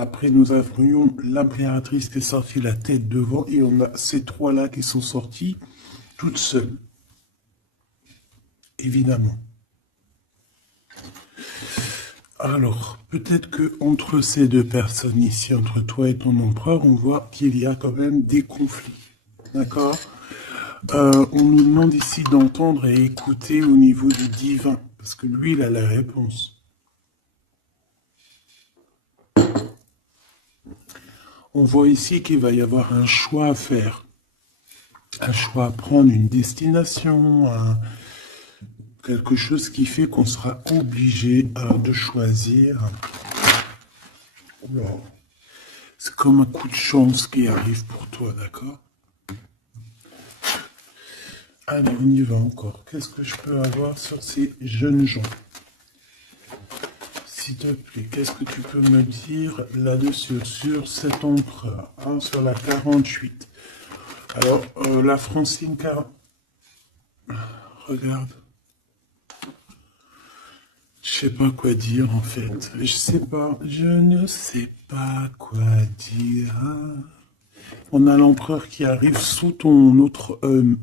Après, nous avions l'impératrice qui est sortie la tête devant et on a ces trois-là qui sont sortis toutes seules. Évidemment. Alors, peut-être que entre ces deux personnes ici, entre toi et ton empereur, on voit qu'il y a quand même des conflits. D'accord? On nous demande ici d'entendre et écouter au niveau du divin, parce que lui, il a la réponse. On voit ici qu'il va y avoir un choix à faire. Un choix à prendre, une destination, quelque chose qui fait qu'on sera obligé de choisir. Wow. C'est comme un coup de chance qui arrive pour toi, d'accord? Allez, on y va encore. Qu'est-ce que je peux avoir sur ces jeunes gens? S'il te plaît, qu'est-ce que tu peux me dire là-dessus, sur cet empereur, hein, sur la 48? Alors, la Francine 40... Regarde. Je sais pas quoi dire, en fait. Je ne sais pas quoi dire. On a l'empereur qui arrive sous ton autre homme.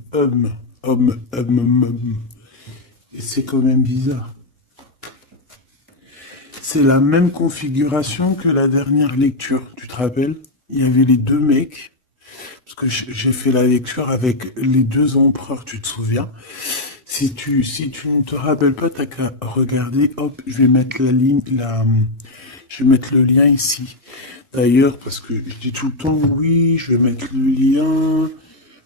Et c'est quand même bizarre. C'est la même configuration que la dernière lecture, tu te rappelles? Il y avait les deux mecs, parce que j'ai fait la lecture avec les deux empereurs, tu te souviens? Si tu ne te rappelles pas, t'as qu'à regarder, hop, je vais mettre je vais mettre le lien ici. D'ailleurs, parce que je dis tout le temps, oui, je vais mettre le lien,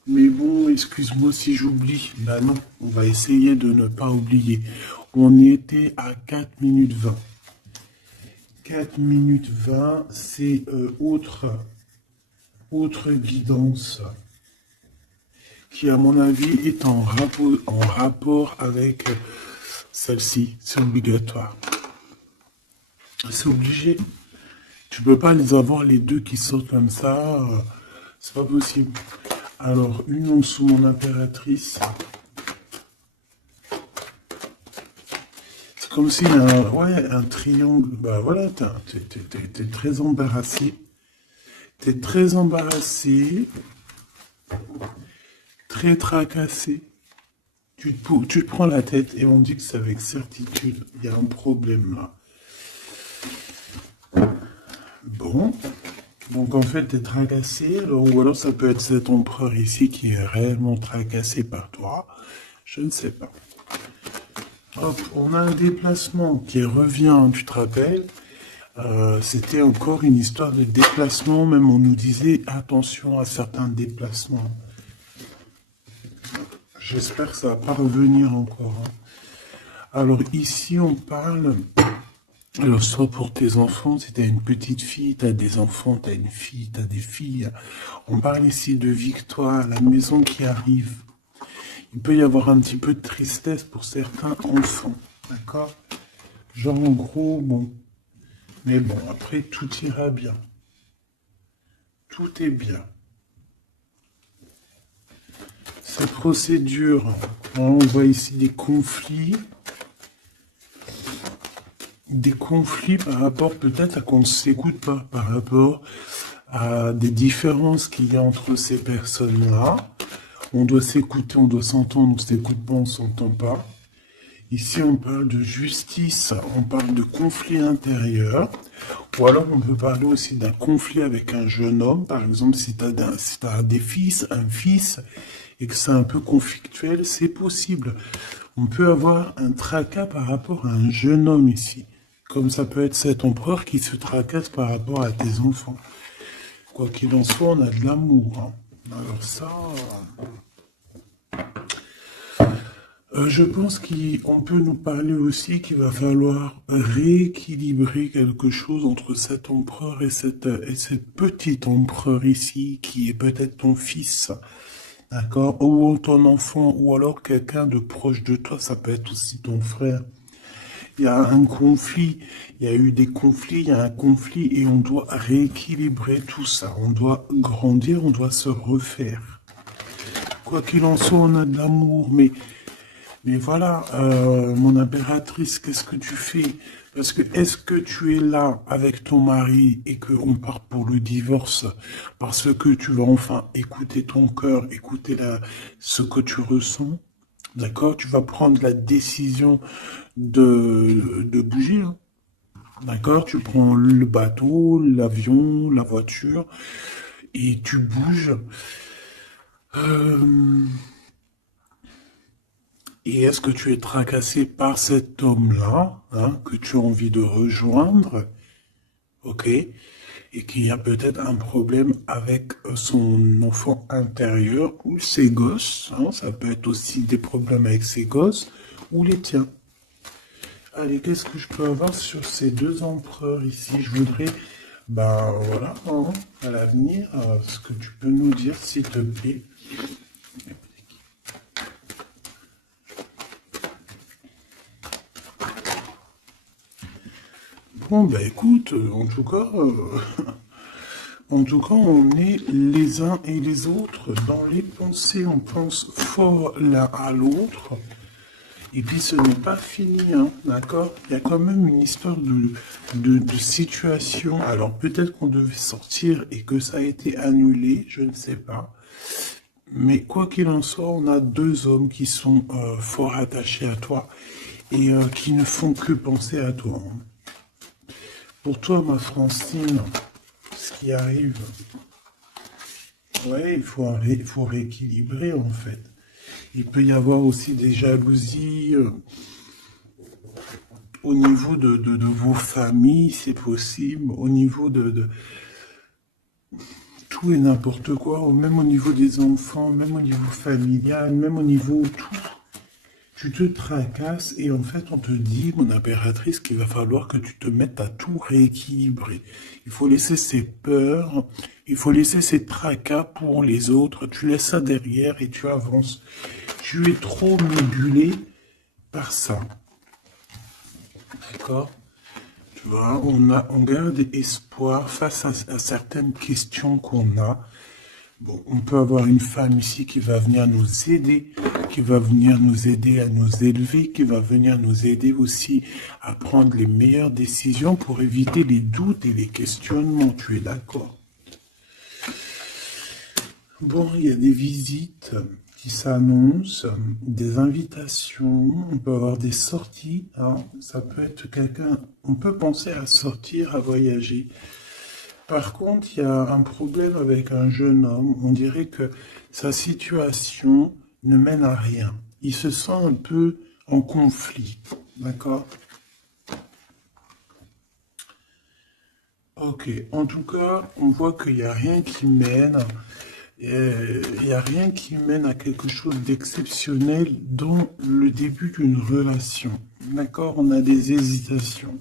mais bon, excuse-moi si j'oublie. Bah non, on va essayer de ne pas oublier. On était à 4 minutes 20. 4 minutes 20, c'est autre guidance qui, à mon avis, est en rapport avec celle-ci. C'est obligatoire. C'est obligé. Tu peux pas les avoir les deux qui sortent comme ça. C'est pas possible. Alors, une en dessous mon impératrice. C'est comme s'il y a un triangle. Bah voilà, t'es très embarrassé. T'es très embarrassé. Très tracassé. Tu te prends la tête et on dit que c'est avec certitude. Il y a un problème là. Bon. Donc en fait, tu es tracassé. Alors, ou alors ça peut être cet empereur ici qui est réellement tracassé par toi. Je ne sais pas. Hop, on a un déplacement qui revient, tu te rappelles. C'était encore une histoire de déplacement. Même on nous disait attention à certains déplacements. J'espère que ça va pas revenir encore. Hein. Alors ici, on parle... Alors, soit pour tes enfants, si tu as une petite fille, tu as des enfants, tu as une fille, tu as des filles. On parle ici de victoire, la maison qui arrive. Il peut y avoir un petit peu de tristesse pour certains enfants. D'accord? Genre, en gros, bon. Mais bon, après, tout ira bien. Tout est bien. Cette procédure, on voit ici des conflits. Des conflits par rapport peut-être à qu'on ne s'écoute pas, par rapport à des différences qu'il y a entre ces personnes-là. On doit s'écouter, on doit s'entendre, on ne s'écoute pas, on ne s'entend pas. Ici, on parle de justice, on parle de conflit intérieur. Ou alors, on peut parler aussi d'un conflit avec un jeune homme. Par exemple, si tu as des fils, un fils, et que c'est un peu conflictuel, c'est possible. On peut avoir un tracas par rapport à un jeune homme ici. Comme ça peut être cet empereur qui se tracasse par rapport à tes enfants. Quoi qu'il en soit, on a de l'amour. Hein. Alors ça... je pense qu'on peut nous parler aussi qu'il va falloir rééquilibrer quelque chose entre cet empereur et cette petite empereur ici, qui est peut-être ton fils, d'accord, ou ton enfant, ou alors quelqu'un de proche de toi, ça peut être aussi ton frère. Il y a un conflit, il y a eu des conflits, il y a un conflit, et on doit rééquilibrer tout ça. On doit grandir, on doit se refaire. Quoi qu'il en soit, on a de l'amour, mais voilà, mon impératrice, qu'est-ce que tu fais? Parce que est-ce que tu es là avec ton mari et qu'on part pour le divorce parce que tu vas enfin écouter ton cœur, écouter ce que tu ressens, d'accord? Tu vas prendre la décision de bouger, hein, d'accord? Tu prends le bateau, l'avion, la voiture et tu bouges. Euh, et est-ce que tu es tracassé par cet homme-là, hein, que tu as envie de rejoindre, ok? Et qu'il y a peut-être un problème avec son enfant intérieur ou ses gosses, hein, ça peut être aussi des problèmes avec ses gosses ou les tiens. Allez, qu'est-ce que je peux avoir sur ces deux empereurs ici? Je voudrais, ben voilà, hein, à l'avenir, ce que tu peux nous dire, s'il te plaît. Bon, ben écoute, en tout cas, on est les uns et les autres dans les pensées, on pense fort l'un à l'autre. Et puis ce n'est pas fini, hein, d'accord? Il y a quand même une histoire de situation. Alors peut-être qu'on devait sortir et que ça a été annulé, je ne sais pas. Mais quoi qu'il en soit, on a deux hommes qui sont fort attachés à toi et qui ne font que penser à toi, hein. Pour toi, ma Francine, ce qui arrive, ouais, il faut rééquilibrer en fait. Il peut y avoir aussi des jalousies au niveau de vos familles, c'est possible, au niveau de tout et n'importe quoi, ou même au niveau des enfants, même au niveau familial, même au niveau tout. Tu te tracasses et en fait on te dit, mon impératrice, qu'il va falloir que tu te mettes à tout rééquilibrer. Il faut laisser ces peurs, il faut laisser ces tracas pour les autres, tu laisses ça derrière et tu avances. Tu es trop modulé par ça. D'accord? Tu vois, on garde espoir face à certaines questions qu'on a. Bon, on peut avoir une femme ici qui va venir nous aider, qui va venir nous aider à nous élever, qui va venir nous aider aussi à prendre les meilleures décisions pour éviter les doutes et les questionnements. Tu es d'accord? Bon, il y a des visites qui s'annoncent, des invitations, on peut avoir des sorties, hein. Ça peut être quelqu'un, on peut penser à sortir, à voyager. Par contre, il y a un problème avec un jeune homme. On dirait que sa situation ne mène à rien. Il se sent un peu en conflit. D'accord? Ok. En tout cas, on voit qu'il n'y a rien qui mène. Il n'y a rien qui mène à quelque chose d'exceptionnel dans le début d'une relation. D'accord? On a des hésitations.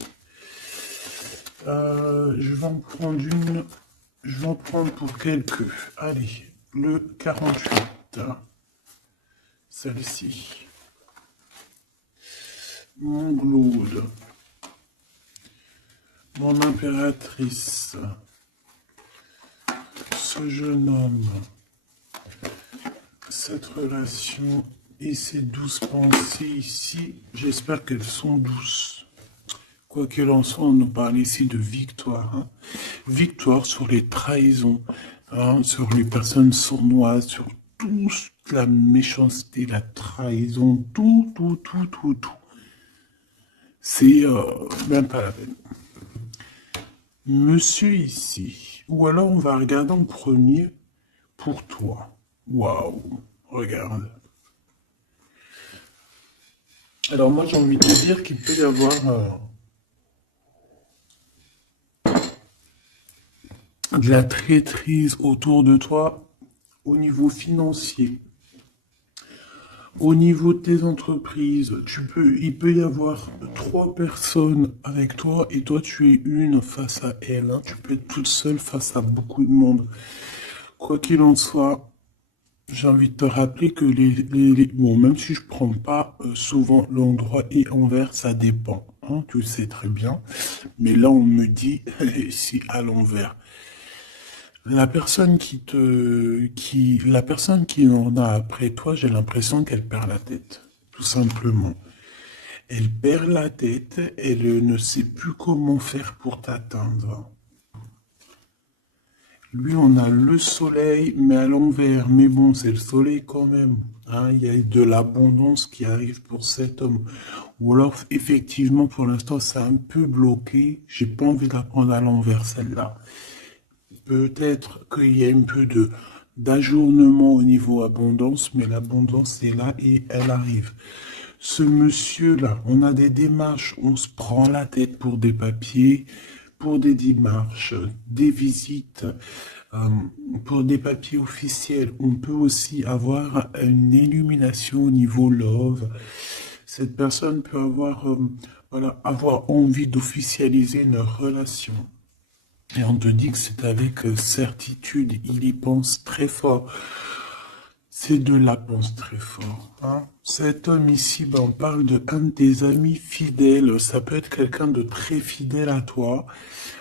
Je vais en prendre une. Je vais en prendre pour quelques. Allez, le 48. Celle-ci. Mon Glaude. Mon impératrice. Ce jeune homme. Cette relation et ces douces pensées ici, j'espère qu'elles sont douces. Quoi qu'il en soit, on nous parle ici de victoire, hein. Victoire sur les trahisons, hein, sur les personnes sournoises, sur toute la méchanceté, la trahison, tout, tout, tout, tout, tout. C'est même pas la peine. Monsieur ici, ou alors on va regarder en premier pour toi. Waouh, regarde. Alors moi j'ai envie de te dire qu'il peut y avoir de la traîtrise autour de toi au niveau financier, au niveau de tes entreprises. Il peut y avoir trois personnes avec toi et toi tu es une face à elle, hein. Tu peux être toute seule face à beaucoup de monde. Quoi qu'il en soit, j'ai envie de te rappeler que bon, même si je prends pas souvent l'endroit et envers, ça dépend, hein, tu le sais très bien. Mais là, on me dit si à l'envers. La personne qui en a après toi, j'ai l'impression qu'elle perd la tête, tout simplement. Elle perd la tête, elle ne sait plus comment faire pour t'atteindre. Lui, on a le soleil, mais à l'envers. Mais bon, c'est le soleil quand même. Hein, il y a de l'abondance qui arrive pour cet homme. Ou alors, effectivement, pour l'instant, c'est un peu bloqué. J'ai pas envie de la prendre à l'envers, celle-là. Peut-être qu'il y a un peu d'ajournement au niveau abondance, mais l'abondance est là et elle arrive. Ce monsieur-là, on a des démarches, on se prend la tête pour des papiers, pour des démarches, des visites, euh, pour des papiers officiels. On peut aussi avoir une illumination au niveau love. Cette personne peut avoir, voilà, avoir envie d'officialiser une relation. Et on te dit que c'est avec certitude, il y pense très fort. Ces deux-là pensent très fort. Hein. Cet homme ici, ben, on parle de un de tes amis fidèles. Ça peut être quelqu'un de très fidèle à toi.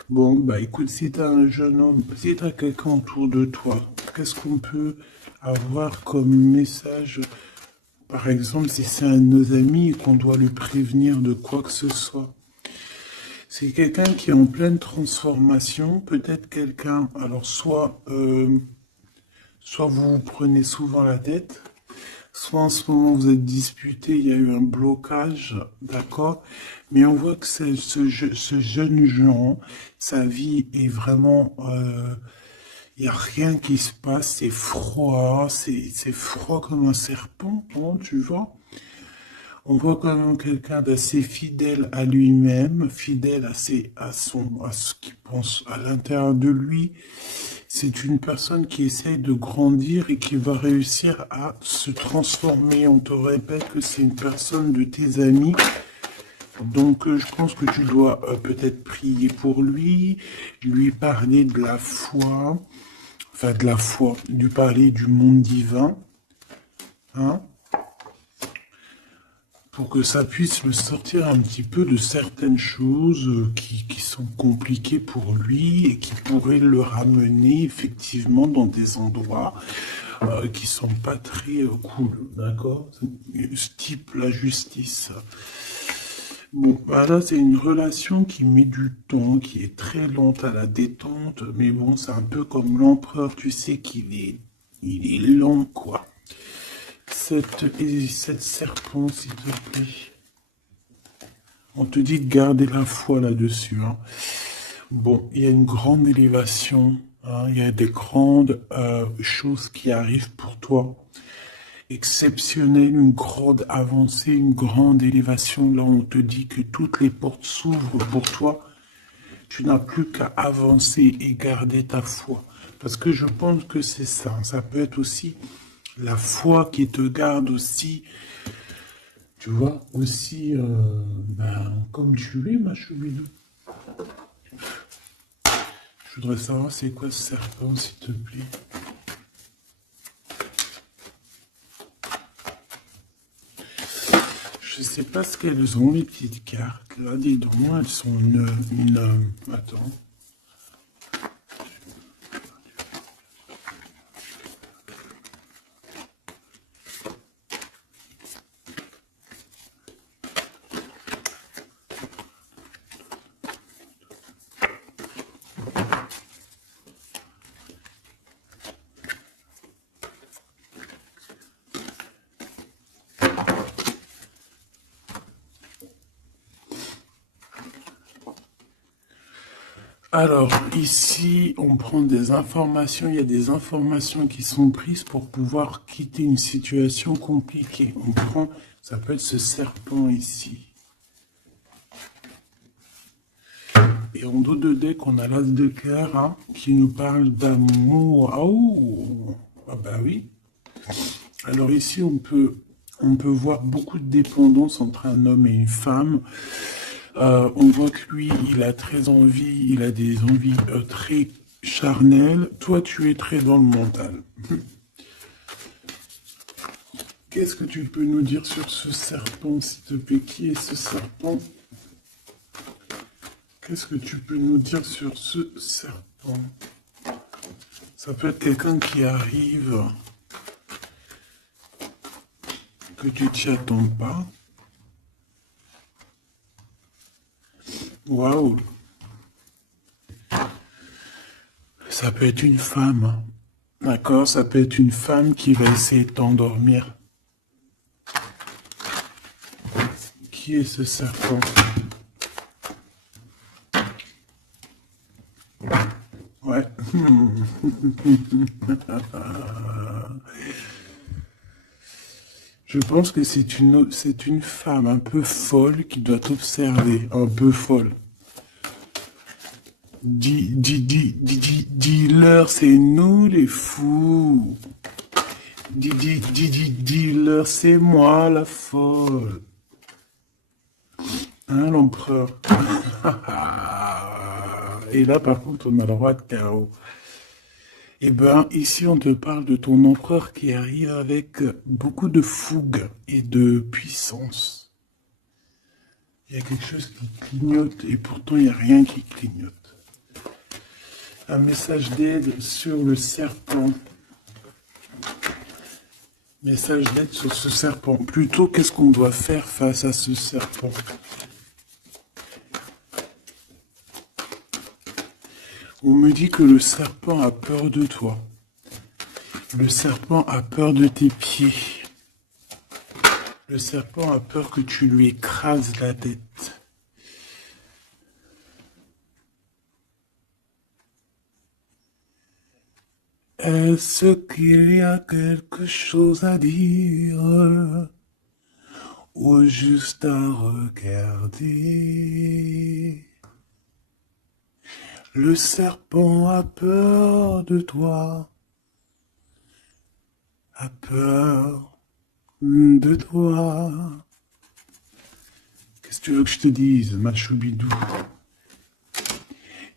Bon, bah écoute, si tu as un jeune homme, si tu as quelqu'un autour de toi, qu'est-ce qu'on peut avoir comme message? Par exemple, si c'est un de nos amis et qu'on doit le prévenir de quoi que ce soit. C'est quelqu'un qui est en pleine transformation, peut-être quelqu'un, alors soit vous vous prenez souvent la tête, soit en ce moment vous êtes disputé, il y a eu un blocage, d'accord? Mais on voit que ce jeune Jean, sa vie est vraiment, il n'y a rien qui se passe, c'est froid, c'est froid comme un serpent, hein, tu vois? On voit quand même quelqu'un d'assez fidèle à lui-même, fidèle à ce qu'il pense à l'intérieur de lui. C'est une personne qui essaye de grandir et qui va réussir à se transformer. On te répète que c'est une personne de tes amis. Donc, je pense que tu dois peut-être prier pour lui parler de la foi, enfin de la foi, lui parler du monde divin, hein, pour que ça puisse le sortir un petit peu de certaines choses qui sont compliquées pour lui et qui pourraient le ramener effectivement dans des endroits qui sont pas très cool, d'accord? Type la justice. Bon, voilà, c'est une relation qui met du temps, qui est très lente à la détente, mais bon, c'est un peu comme l'empereur, tu sais il est lent, quoi. Cette serpent, s'il te plaît. On te dit de garder la foi là-dessus. Hein. Bon, il y a une grande élévation. Hein, il y a des grandes choses qui arrivent pour toi. Exceptionnelles, une grande avancée, une grande élévation. Là, on te dit que toutes les portes s'ouvrent pour toi. Tu n'as plus qu'à avancer et garder ta foi. Parce que je pense que c'est ça. Ça peut être aussi la foi qui te garde aussi, tu vois, aussi, ben, comme tu es, ma choubidou. Je voudrais savoir c'est quoi ce serpent, s'il te plaît. Je sais pas ce qu'elles ont, les petites cartes. Là, dis donc, elles sont attends. Alors, ici, on prend des informations. Il y a des informations qui sont prises pour pouvoir quitter une situation compliquée. On prend, ça peut être ce serpent ici. Et en dos de deck, on a l'as de cœur hein, qui nous parle d'amour. Oh, ah bah oui. Alors ici, on peut voir beaucoup de dépendance entre un homme et une femme. On voit que lui, il a très envie, il a des envies très charnelles. Toi, tu es très dans le mental. Qu'est-ce que tu peux nous dire sur ce serpent, s'il te plaît? Qui est ce serpent? Qu'est-ce que tu peux nous dire sur ce serpent? Ça peut être quelqu'un qui arrive, que tu t'y attends pas. Waouh. Ça peut être une femme, hein. D'accord? Ça peut être une femme qui va essayer de t'endormir. Qui est ce serpent? Ouais. Je pense que c'est une femme un peu folle qui doit t'observer, un peu folle. Dis-leur, c'est nous les fous. Dis-leur, c'est moi la folle. Hein, l'empereur? Et là, par contre, on a le roi de carreau. Eh ben, ici, on te parle de ton empereur qui arrive avec beaucoup de fougue et de puissance. Il y a quelque chose qui clignote et pourtant, il n'y a rien qui clignote. Un message d'aide sur le serpent. Message d'aide sur ce serpent. Plutôt, qu'est-ce qu'on doit faire face à ce serpent? On me dit que le serpent a peur de toi. Le serpent a peur de tes pieds. Le serpent a peur que tu lui écrases la tête. Est-ce qu'il y a quelque chose à dire ou juste à regarder? Le serpent a peur de toi, a peur de toi. Qu'est-ce que tu veux que je te dise, ma choubidou?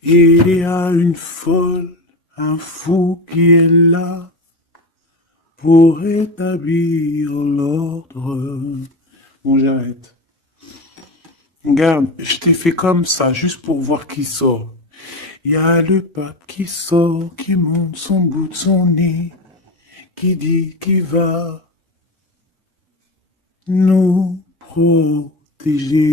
Il y a une folle, un fou qui est là pour établir l'ordre. Bon, j'arrête. Regarde, je t'ai fait comme ça, juste pour voir qui sort. Il y a le pape qui sort, qui monte son bout de son nez, qui dit qu'il va nous protéger.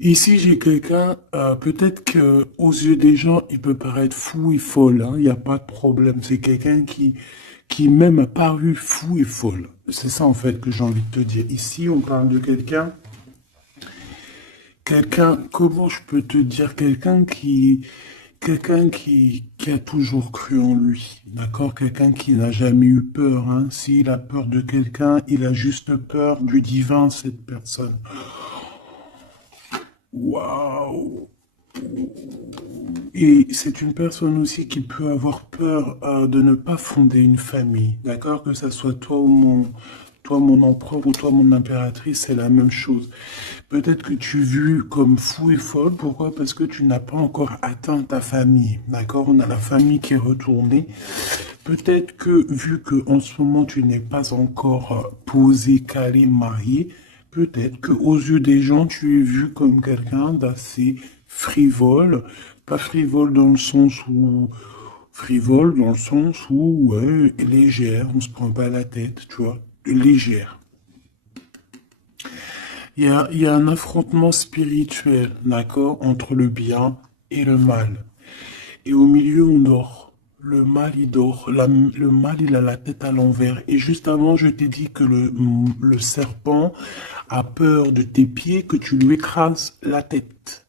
Ici, j'ai quelqu'un, peut-être que aux yeux des gens, il peut paraître fou et folle, hein, il n'y a pas de problème. C'est quelqu'un qui même a paru fou et folle. C'est ça, en fait, que j'ai envie de te dire. Ici, on parle de quelqu'un, comment je peux te dire, quelqu'un qui a toujours cru en lui, d'accord? Quelqu'un qui n'a jamais eu peur, hein. S'il a peur de quelqu'un, il a juste peur du divin, cette personne. Waouh! Et c'est une personne aussi qui peut avoir peur de ne pas fonder une famille, d'accord? Que ça soit toi mon empereur ou toi mon impératrice, c'est la même chose. Peut-être que tu es vu comme fou et folle, pourquoi? Parce que tu n'as pas encore atteint ta famille, d'accord? On a la famille qui est retournée. Peut-être que vu que en ce moment tu n'es pas encore posé, calé, marié, peut-être que aux yeux des gens tu es vu comme quelqu'un d'assez frivole, pas frivole dans le sens où frivole dans le sens où ouais, légère, on se prend pas la tête, tu vois, légère. Il y a un affrontement spirituel, d'accord, entre le bien et le mal. Et au milieu, on dort. Le mal, il dort. Le mal, il a la tête à l'envers. Et juste avant, je t'ai dit que le serpent a peur de tes pieds, que tu lui écrases la tête.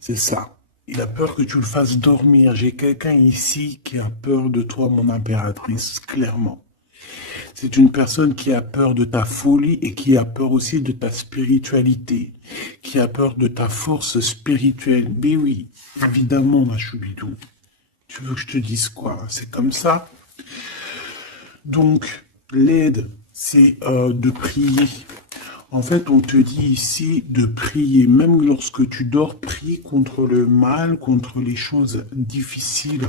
C'est ça. Il a peur que tu le fasses dormir. J'ai quelqu'un ici qui a peur de toi, mon impératrice, clairement. C'est une personne qui a peur de ta folie et qui a peur aussi de ta spiritualité, qui a peur de ta force spirituelle. Mais oui, évidemment, ma choubidou. Tu veux que je te dise quoi? C'est comme ça. Donc, l'aide, c'est de prier. En fait, on te dit ici de prier. Même lorsque tu dors, prie contre le mal, contre les choses difficiles.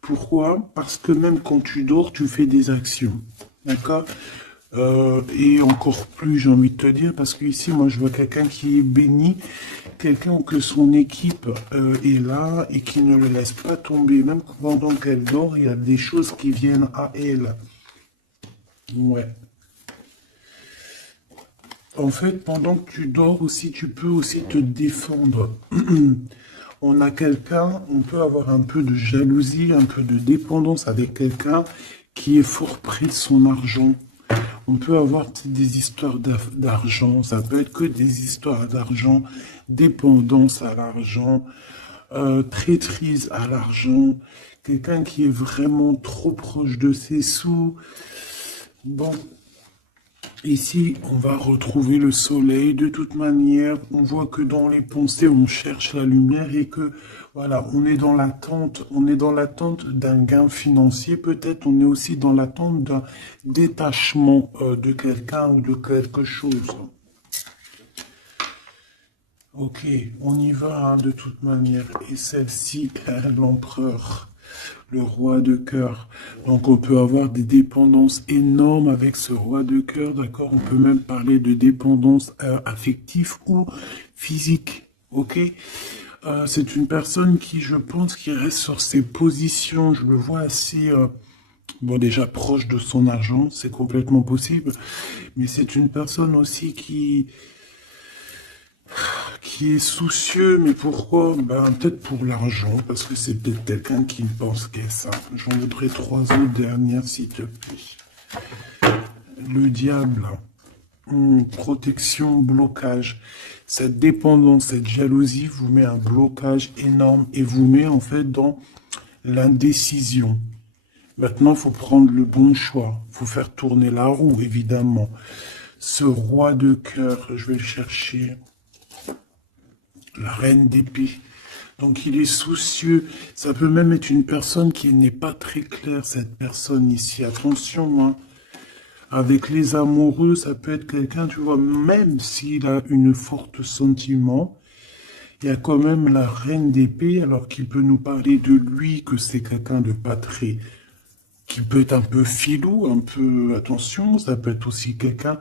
Pourquoi? Parce que même quand tu dors, tu fais des actions. D'accord? Et encore plus, j'ai envie de te dire, parce qu'ici, moi, je vois quelqu'un qui est béni, quelqu'un que son équipe est là et qui ne le laisse pas tomber. Même pendant qu'elle dort, il y a des choses qui viennent à elle. Ouais. En fait, pendant que tu dors aussi, tu peux aussi te défendre. On a quelqu'un, on peut avoir un peu de jalousie, un peu de dépendance avec quelqu'un qui est fort pris de son argent. On peut avoir des histoires d'argent, ça peut être que des histoires d'argent, dépendance à l'argent, traîtrise à l'argent, quelqu'un qui est vraiment trop proche de ses sous. Bon, ici, on va retrouver le soleil. De toute manière, on voit que dans les pensées, on cherche la lumière et que, voilà, on est dans l'attente d'un gain financier. Peut-être on est aussi dans l'attente d'un détachement de quelqu'un ou de quelque chose. Ok, on y va hein, de toute manière. Et celle-ci, l'empereur, le roi de cœur. Donc on peut avoir des dépendances énormes avec ce roi de cœur, d'accord? On peut même parler de dépendance affective ou physique, ok? C'est une personne qui, je pense, qui reste sur ses positions. Je le vois assez, bon déjà proche de son argent, c'est complètement possible. Mais c'est une personne aussi qui est soucieux, mais pourquoi? Ben, peut-être pour l'argent, parce que c'est peut-être quelqu'un qui ne pense qu'à ça. J'en voudrais 3 autres dernières, s'il te plaît. Le diable, protection, blocage. Cette dépendance, cette jalousie vous met un blocage énorme et vous met en fait dans l'indécision. Maintenant, il faut prendre le bon choix. Il faut faire tourner la roue, évidemment. Ce roi de cœur, je vais le chercher. La reine d'épée. Donc il est soucieux. Ça peut même être une personne qui n'est pas très claire, cette personne ici. Attention, hein. Avec les amoureux, ça peut être quelqu'un, tu vois, même s'il a une forte sentiment, il y a quand même la reine d'épée, alors qu'il peut nous parler de lui, que c'est quelqu'un de pas très, qui peut être un peu filou, un peu, attention, ça peut être aussi quelqu'un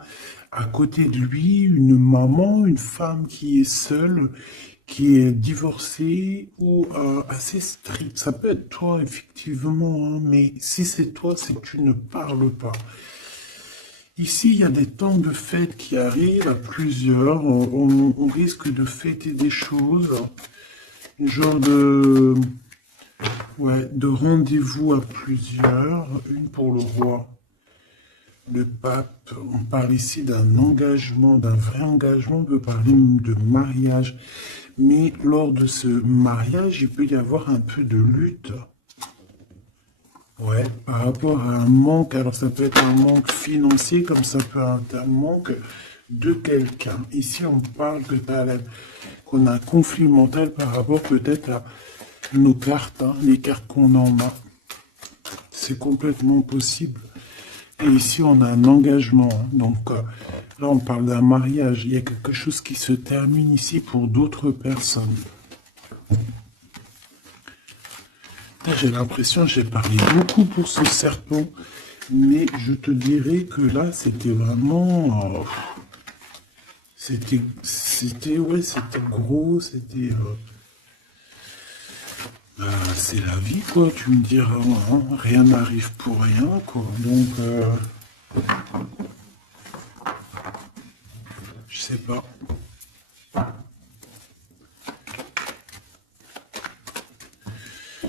à côté de lui, une maman, une femme qui est seule, qui est divorcée ou assez stricte. Ça peut être toi, effectivement, hein, mais si c'est toi, c'est que tu ne parles pas. Ici, il y a des temps de fête qui arrivent à plusieurs. On risque de fêter des choses, genre de, ouais, de rendez-vous à plusieurs. Une pour le roi, le pape. On parle ici d'un engagement, d'un vrai engagement. On peut parler de mariage. Mais lors de ce mariage, il peut y avoir un peu de lutte. Ouais, par rapport à un manque, alors ça peut être un manque financier, comme ça peut être un manque de quelqu'un. Ici, on parle que qu'on a un conflit mental par rapport peut-être à nos cartes, hein, les cartes qu'on en a. C'est complètement possible. Et ici, on a un engagement. Hein. Donc là, on parle d'un mariage. Il y a quelque chose qui se termine ici pour d'autres personnes. J'ai l'impression que j'ai parlé beaucoup pour ce serpent, mais je te dirais que là, c'était vraiment... ouais, c'était gros, c'était... c'est la vie, quoi, tu me diras, hein, rien n'arrive pour rien, quoi, donc... je sais pas.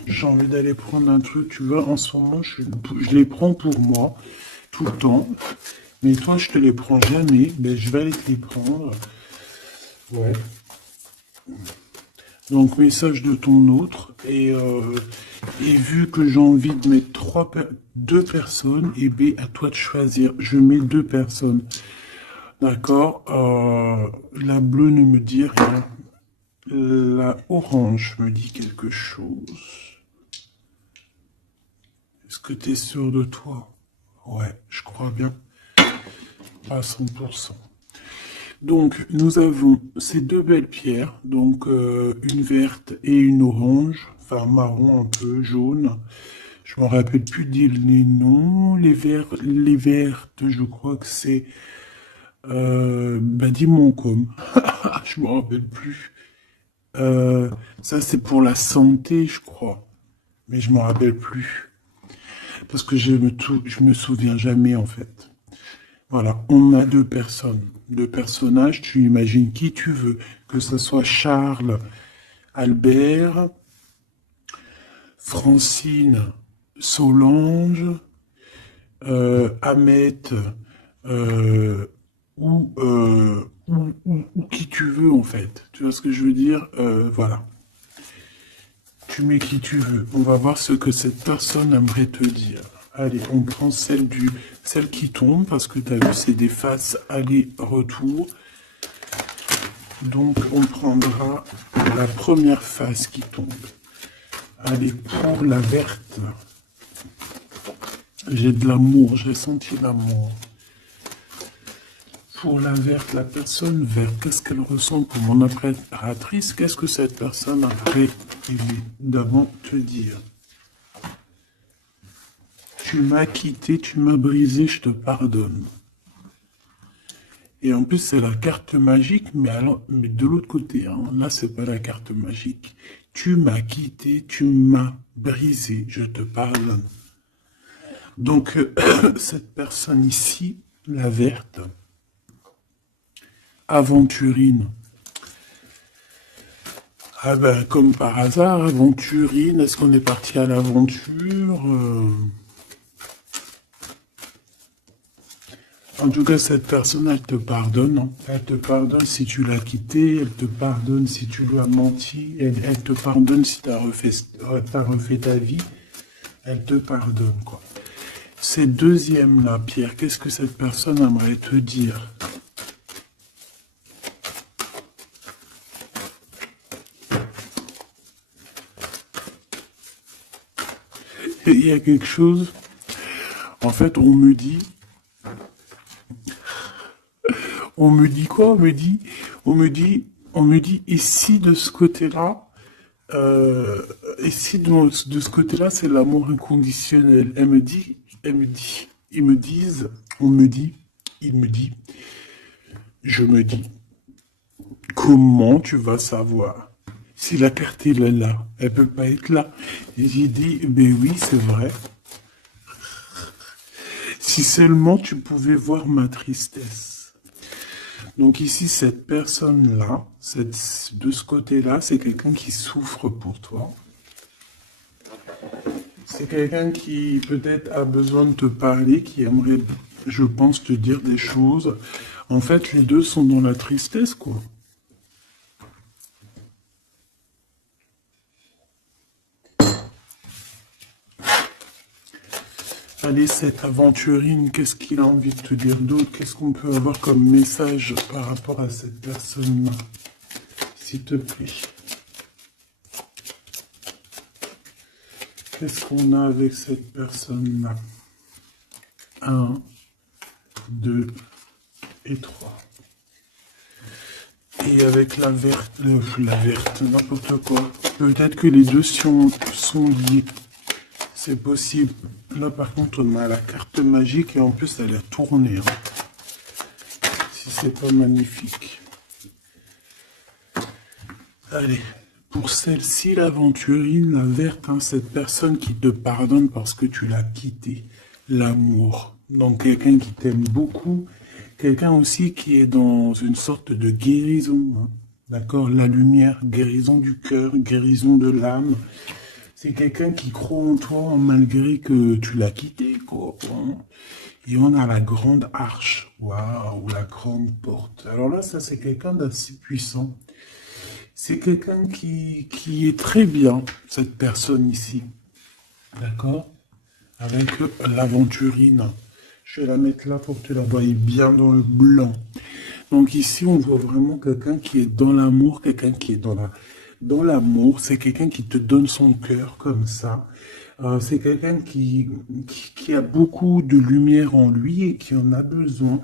J'ai envie d'aller prendre un truc, tu vois, en ce moment, je les prends pour moi, tout le temps. Mais toi, je te les prends jamais, ben, je vais aller te les prendre. Ouais. Donc, message de ton autre. Et vu que j'ai envie de mettre deux personnes, et B, à toi de choisir. Je mets 2 personnes. D'accord. La bleue ne me dit rien. La orange me dit quelque chose. Est-ce que tu es sûr de toi? Ouais, je crois bien. À 100%. Donc, nous avons ces 2 belles pierres, donc une verte et une orange, enfin marron un peu, jaune. Je me rappelle plus dire les noms. Les vertes, je crois que c'est Dimoncom. Je me rappelle plus. Ça, c'est pour la santé, je crois. Mais je me rappelle plus. Parce que je me souviens jamais, en fait. Voilà, on a deux personnes, deux personnages, tu imagines qui tu veux, que ce soit Charles, Albert, Francine, Solange, Ahmet, euh, ou qui tu veux en fait. Tu vois ce que je veux dire? Voilà. Tu mets qui tu veux. On va voir ce que cette personne aimerait te dire. Allez, on prend celle qui tombe, parce que tu as vu, c'est des faces aller-retour. Donc, on prendra la première face qui tombe. Allez, pour la verte. J'ai de l'amour, j'ai senti l'amour. Pour la verte, la personne verte, qu'est-ce qu'elle ressent pour mon impératrice? Qu'est-ce que cette personne aimerait évidemment te dire? Tu m'as quitté, tu m'as brisé, je te pardonne. Et en plus, c'est la carte magique, mais de l'autre côté, hein, là, c'est pas la carte magique. Tu m'as quitté, tu m'as brisé, je te pardonne. Donc, cette personne ici, la verte, aventurine. Ah ben, comme par hasard, aventurine, est-ce qu'on est parti à l'aventure? En tout cas, cette personne, elle te pardonne. Hein. Elle te pardonne si tu l'as quitté, elle te pardonne si tu lui as menti, elle te pardonne si tu as refait ta vie. Elle te pardonne, quoi. Ces deuxièmes-là, Pierre, qu'est-ce que cette personne aimerait te dire? Il y a quelque chose, en fait, on me dit quoi? On me dit, ici de ce côté-là, ici de ce côté-là, c'est l'amour inconditionnel. On me dit, il me dit, je me dis, comment tu vas savoir? Si la carte elle est là, elle peut pas être là. Et j'ai dit, ben oui, c'est vrai. Si seulement tu pouvais voir ma tristesse. Donc ici, cette personne-là, de ce côté-là, c'est quelqu'un qui souffre pour toi. C'est quelqu'un qui peut-être a besoin de te parler, qui aimerait, je pense, te dire des choses. En fait, les deux sont dans la tristesse, quoi. Allez, cette aventurine, qu'est-ce qu'il a envie de te dire d'autre? Qu'est-ce qu'on peut avoir comme message par rapport à cette personne-là? S'il te plaît. Qu'est-ce qu'on a avec cette personne-là? 1, 2 et 3. Et avec la verte, n'importe quoi. Peut-être que les deux sont liés. C'est possible. Là, par contre, on a la carte magique et en plus, elle est tournée. Hein. Si c'est pas magnifique. Allez, pour celle-ci, l'aventurine, la verte, hein, cette personne qui te pardonne parce que tu l'as quitté. L'amour. Donc, quelqu'un qui t'aime beaucoup. Quelqu'un aussi qui est dans une sorte de guérison. Hein. D'accord? La lumière, guérison du cœur, guérison de l'âme. C'est quelqu'un qui croit en toi malgré que tu l'as quitté, quoi. Hein. Et on a la grande arche. Waouh, la grande porte. Alors là, ça, c'est quelqu'un d'assez puissant. C'est quelqu'un qui est très bien, cette personne ici. D'accord? Avec l'aventurine. Je vais la mettre là pour que tu la voyes bien dans le blanc. Donc ici, on voit vraiment quelqu'un qui est dans l'amour, quelqu'un qui est dans l'amour, c'est quelqu'un qui te donne son cœur comme ça. C'est quelqu'un qui a beaucoup de lumière en lui et qui en a besoin.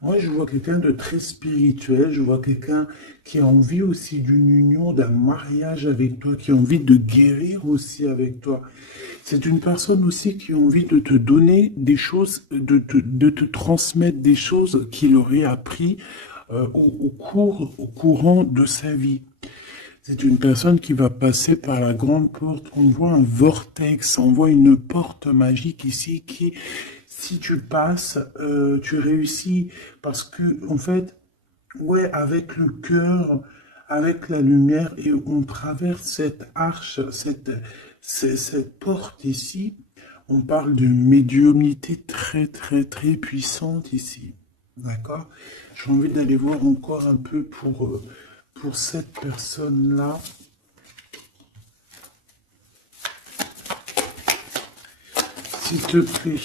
Moi, je vois quelqu'un de très spirituel, je vois quelqu'un qui a envie aussi d'une union, d'un mariage avec toi, qui a envie de guérir aussi avec toi. C'est une personne aussi qui a envie de te donner des choses, de te transmettre des choses qu'il aurait appris au courant de sa vie. C'est une personne qui va passer par la grande porte. On voit un vortex, on voit une porte magique ici qui... si tu passes, tu réussis parce que, en fait, ouais, avec le cœur, avec la lumière, et on traverse cette arche, cette porte ici. On parle de médiumnité très, très, très puissante ici. D'accord? J'ai envie d'aller voir encore un peu pour cette personne-là. S'il te plaît.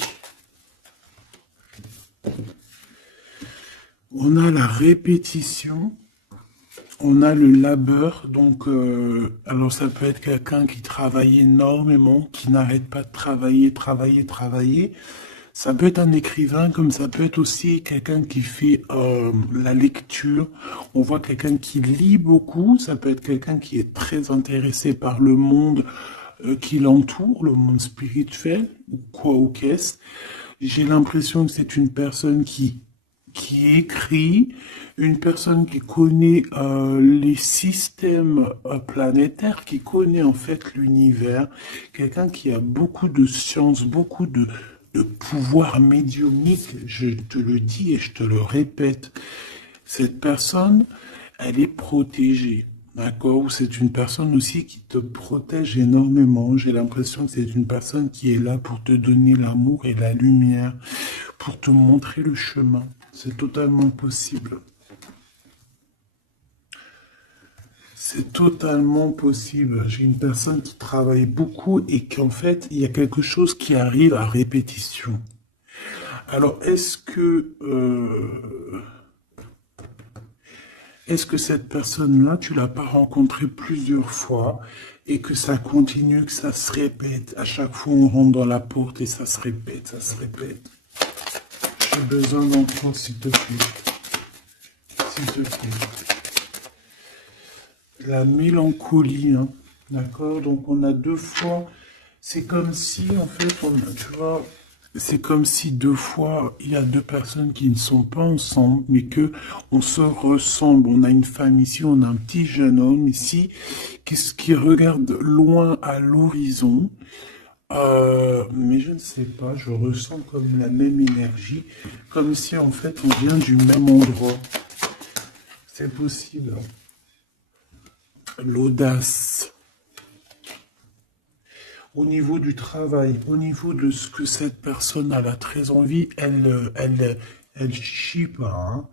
On a la répétition, on a le labeur, donc alors ça peut être quelqu'un qui travaille énormément, qui n'arrête pas de travailler, travailler, travailler. Ça peut être un écrivain, comme ça peut être aussi quelqu'un qui fait la lecture. On voit quelqu'un qui lit beaucoup, ça peut être quelqu'un qui est très intéressé par le monde qui l'entoure, le monde spirituel, ou quoi ou qu'est-ce. J'ai l'impression que c'est une personne qui écrit, une personne qui connaît les systèmes planétaires, qui connaît en fait l'univers, quelqu'un qui a beaucoup de science, beaucoup de pouvoir médiumnique, je te le dis et je te le répète. Cette personne, elle est protégée. D'accord? C'est une personne aussi qui te protège énormément. J'ai l'impression que c'est une personne qui est là pour te donner l'amour et la lumière, pour te montrer le chemin. C'est totalement possible. C'est totalement possible. J'ai une personne qui travaille beaucoup et qu'en fait, il y a quelque chose qui arrive à répétition. Alors, est-ce que cette personne-là, tu l'as pas rencontrée plusieurs fois et que ça continue, que ça se répète? À chaque fois, on rentre dans la porte et ça se répète, ça se répète. J'ai besoin d'entendre, s'il te plaît. S'il te plaît. La mélancolie, hein. D'accord? Donc, on a deux fois. C'est comme si, en fait, tu vois, c'est comme si deux fois, il y a deux personnes qui ne sont pas ensemble, mais que on se ressemble. On a une femme ici, on a un petit jeune homme ici, qui regarde loin à l'horizon. Mais je ne sais pas, je ressens comme la même énergie, comme si en fait on vient du même endroit. C'est possible. L'audace. Au niveau du travail, au niveau de ce que cette personne a la très envie, elle chie pas, hein,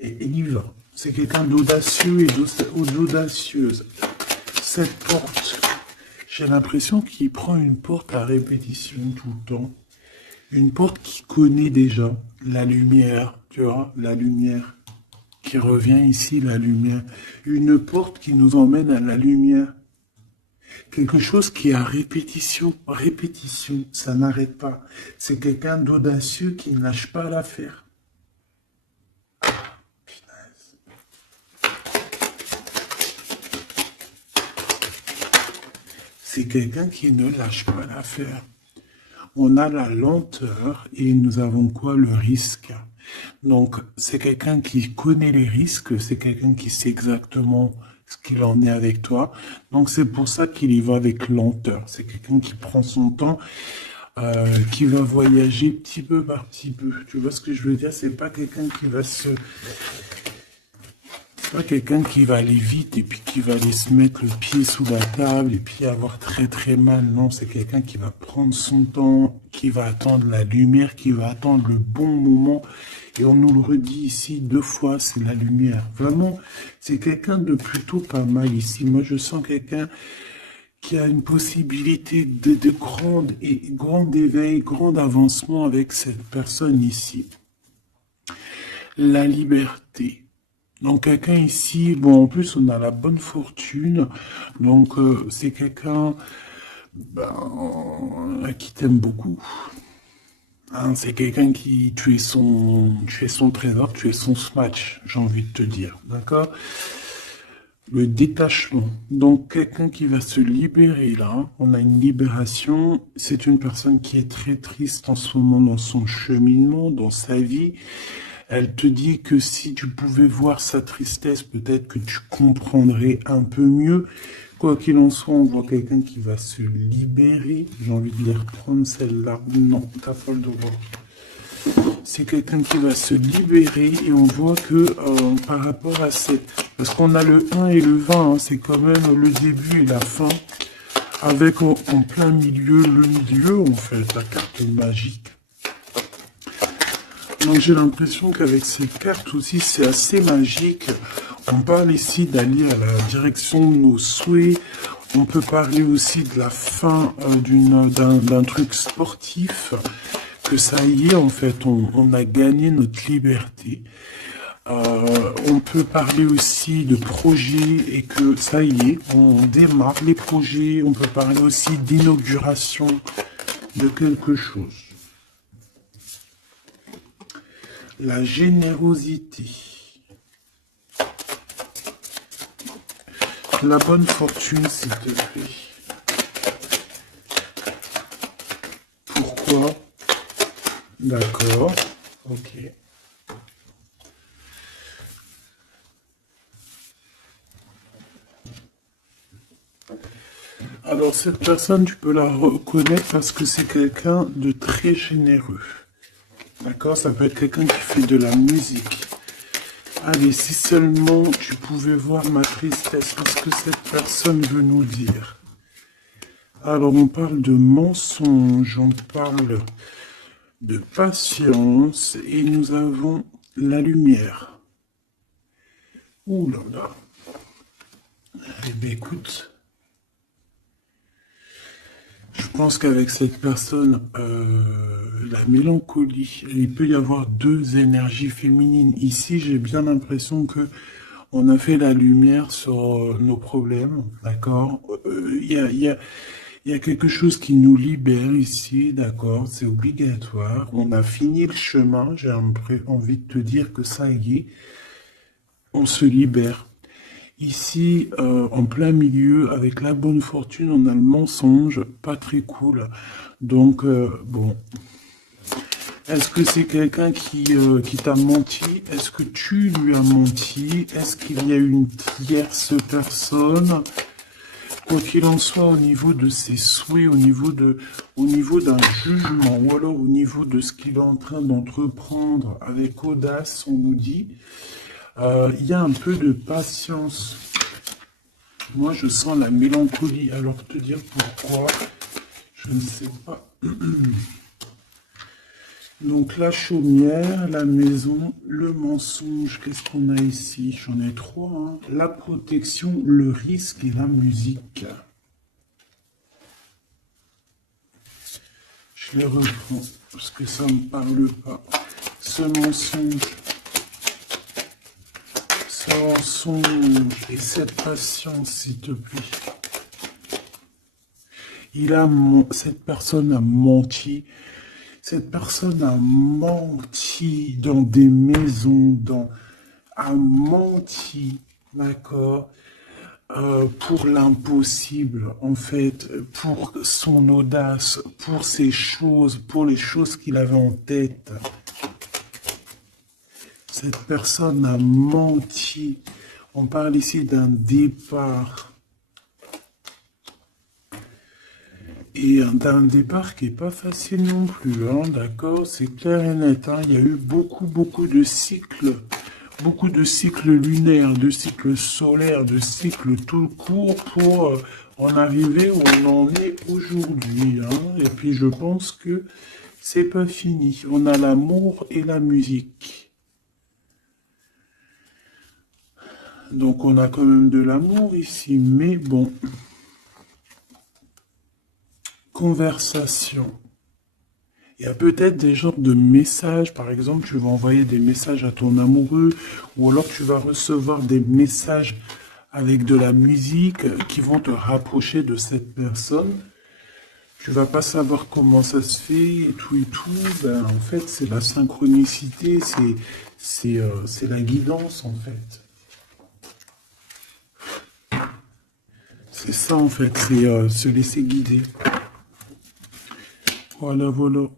et il y va. C'est quelqu'un d'audacieux et d'audacieuse. Cette porte, j'ai l'impression qu'il prend une porte à répétition tout le temps. Une porte qui connaît déjà la lumière, tu vois, la lumière qui revient ici, la lumière. Une porte qui nous emmène à la lumière. Quelque chose qui est à répétition, répétition, ça n'arrête pas. C'est quelqu'un d'audacieux qui ne lâche pas l'affaire. C'est quelqu'un qui ne lâche pas l'affaire. On a la lenteur et nous avons quoi? Le risque. Donc, c'est quelqu'un qui connaît les risques, c'est quelqu'un qui sait exactement ce qu'il en est avec toi. Donc, c'est pour ça qu'il y va avec lenteur. C'est quelqu'un qui prend son temps, qui va voyager petit peu par petit peu. Tu vois ce que je veux dire? C'est pas quelqu'un qui va c'est pas quelqu'un qui va aller vite et puis qui va aller se mettre le pied sous la table et puis avoir très très mal. Non, c'est quelqu'un qui va prendre son temps, qui va attendre la lumière, qui va attendre le bon moment. Et on nous le redit ici deux fois, c'est la lumière. Vraiment, c'est quelqu'un de plutôt pas mal ici. Moi, je sens quelqu'un qui a une possibilité de grand éveil, grand avancement avec cette personne ici. La liberté. Donc quelqu'un ici, bon en plus on a la bonne fortune, donc c'est quelqu'un qui t'aime beaucoup. Hein, c'est quelqu'un qui, tu es son trésor, tu es son smash, j'ai envie de te dire, d'accord? Le détachement. Donc quelqu'un qui va se libérer là, on a une libération, c'est une personne qui est très triste en ce moment dans son cheminement, dans sa vie. Elle te dit que si tu pouvais voir sa tristesse, peut-être que tu comprendrais un peu mieux Quoi qu'il en soit, on voit quelqu'un qui va se libérer. J'ai envie de les reprendre celle-là. Non, t'as pas le droit. C'est quelqu'un qui va se libérer et on voit que par rapport à cette... Parce qu'on a le 1 et le 20, hein, c'est quand même le début et la fin. Avec en plein milieu, le milieu, en fait, la carte magique. Donc j'ai l'impression qu'avec ces cartes aussi, c'est assez magique. On parle ici d'aller à la direction de nos souhaits. On peut parler aussi de la fin d'un truc sportif. Que ça y est, en fait, on a gagné notre liberté. On peut parler aussi de projets et que ça y est, on démarre les projets. On peut parler aussi d'inauguration de quelque chose. La générosité. La bonne fortune, s'il te plaît. Pourquoi? D'accord. Ok. Alors, cette personne, tu peux la reconnaître parce que c'est quelqu'un de très généreux. D'accord? Ça peut être quelqu'un qui fait de la musique. Allez, si seulement tu pouvais voir ma tristesse, qu'est-ce que cette personne veut nous dire? Alors, on parle de mensonge, on parle de patience, et nous avons la lumière. Ouh là là. Eh bien, écoute, je pense qu'avec cette personne, la mélancolie, il peut y avoir deux énergies féminines. Ici, j'ai bien l'impression que on a fait la lumière sur nos problèmes, d'accord? Il y a quelque chose qui nous libère ici, d'accord? C'est obligatoire. On a fini le chemin. J'ai envie de te dire que ça y est, on se libère. Ici, en plein milieu, avec la bonne fortune, on a le mensonge, pas très cool. Donc, bon, est-ce que c'est quelqu'un qui t'a menti? Est-ce que tu lui as menti? Est-ce qu'il y a une tierce personne? Quoi qu'il en soit, au niveau de ses souhaits, au niveau d'un jugement, ou alors au niveau de ce qu'il est en train d'entreprendre avec audace, on nous dit, il y a un peu de patience. Moi, je sens la mélancolie. Alors, te dire pourquoi, je ne sais pas. Donc, la chaumière, la maison, le mensonge. Qu'est-ce qu'on a ici? J'en ai trois. Hein. La protection, le risque et la musique. Je les reprends parce que ça ne me parle pas. Ce mensonge. Et cette patience, s'il te plaît. Cette personne a menti. Cette personne a menti dans des maisons, a menti, d'accord, pour l'impossible, en fait, pour son audace, pour ses choses, pour les choses qu'il avait en tête. Cette personne a menti. On parle ici d'un départ. Et d'un départ qui n'est pas facile non plus, hein, d'accord? C'est clair et net, hein. Il y a eu beaucoup de cycles lunaires, de cycles solaires, de cycles tout court pour en arriver où on en est aujourd'hui, hein. Et puis je pense que c'est pas fini. On a l'amour et la musique. Donc on a quand même de l'amour ici, mais bon. Conversation. Il y a peut-être des genres de messages, par exemple, tu vas envoyer des messages à ton amoureux, ou alors tu vas recevoir des messages avec de la musique qui vont te rapprocher de cette personne. Tu vas pas savoir comment ça se fait et tout. Ben, en fait, c'est la synchronicité, c'est la guidance, en fait. C'est ça, en fait, c'est se laisser guider. Voilà, voilà.